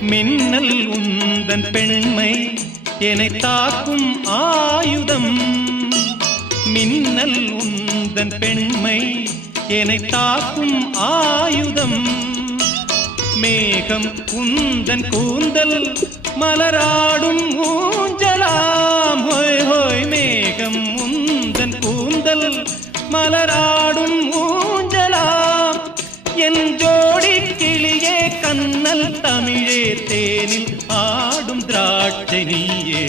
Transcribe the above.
மின்னல் உந்தன் பெண்மை என்னை தாக்கும் ஆயுதம். மின்னல் உந்தன் பெண்மை என்னை தாக்கும் ஆயுதம். மேகம் உந்தன் கூந்தல் மலராடும் ஊஞ்சலாம். ஹோய் ஹோய் மேகம் உந்தன் கூந்தல் மலராடும் ஊஞ்சலாம். என் ஜோடி கிளியே கண்ணல் தமிழே தேனில் ஆடும் திராட்சை நீயே.